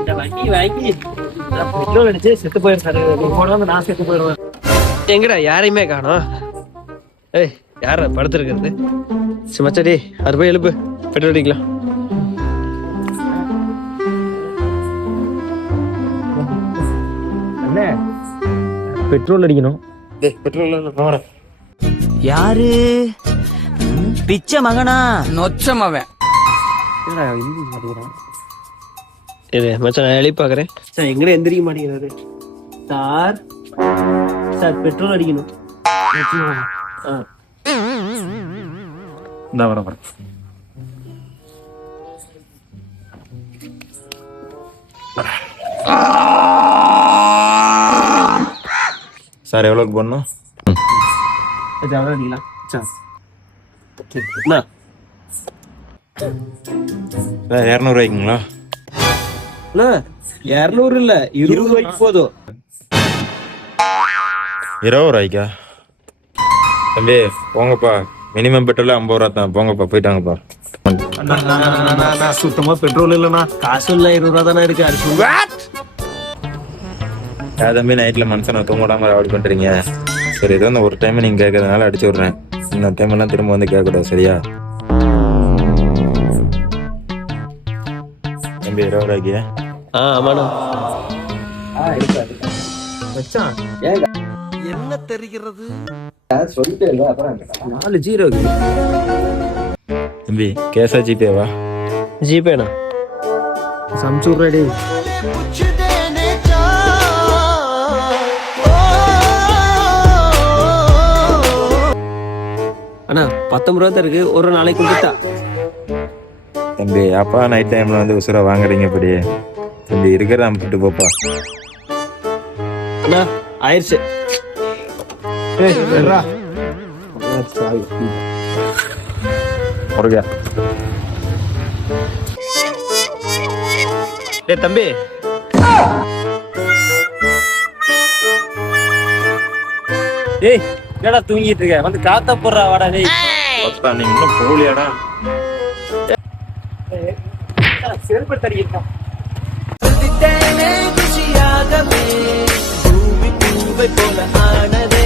இந்த வண்டி வாங்கி பெட்ரோல் அடிச்சு செத்து போயிருக்காரு. நீ போடாம நான் செத்து போயிடுவேன். எங்கடா யாரையுமே காணோம். ஏய் யார படுத்துருக்கிறது? சிமச்சடி அது போய் எழுப்பு, பெட்ரோல் அடிக்கலாம். அண்ணே பெட்ரோல் அடிக்கணும். பெட்ரோல் யாரு? பிச்சை மகனா? நொச்சம் அவன். இது மச்சான் நான் எழுதி பாக்குறேன். சார் எங்கட எந்திரிக்க மாட்டேங்கிறாரு. சார் சார் பெட்ரோல் அடிக்கணும். இந்த வர சார் எவ்வளோக்கு போடணும்? அடிக்கலாம். 200 200 இல்ல 20 ரூபாய்க்கு போதும். 20 ரூபாய்க்கா? தம்பி போங்கப்பா, மினிமம் பெட்ரோல் 50 ரூபா தான். போங்கப்பா போயிட்டாங்கப்பா. சுத்தமா பெட்ரோல் இல்லைண்ணா. காசு இல்ல, 20 ரூபா தானே இருக்கு. தம்பி நைட்ல மனுஷனை தூங்க விடாம அப்படி பண்றீங்க. சரி ஏதோ இந்த ஒரு டைம் நீங்க கேட்கறதுனால அடிச்சு விடுறேன். இந்த டைம் எல்லாம் திரும்ப வந்து கேட்கக்கூடாது, சரியா? தம்பி 20 ரூபாய்க்கு? ஆமாண்ணா. என்ன தெரிகிறது? 4 ஜீரோ. தம்பி கேஷா ஜிபேவா? ஜிபேண்ணா. சம்சூர் ரெடி. அண்ணா 19 ரூபா தான் இருக்கு, ஒரு நாளைக்கு கொடுத்தா. தம்பி அப்பா நைட் டைம்ல வந்து உசுர வாங்குறீங்க இப்படி. தம்பி இருக்கிற அம்பிட்டு போப்பா. அண்ணா ஆயிடுச்சு. முருகா தம்பி ஏய் என்னடா தூங்கிட்டு இருக்க? வந்து காத்த போடுறா வாடா. டேய் நீ இன்னும் போலியாடா? செருப்பு தரியிருக்கான். குஷியாகவே பூமி பூவை போல ஆனதே.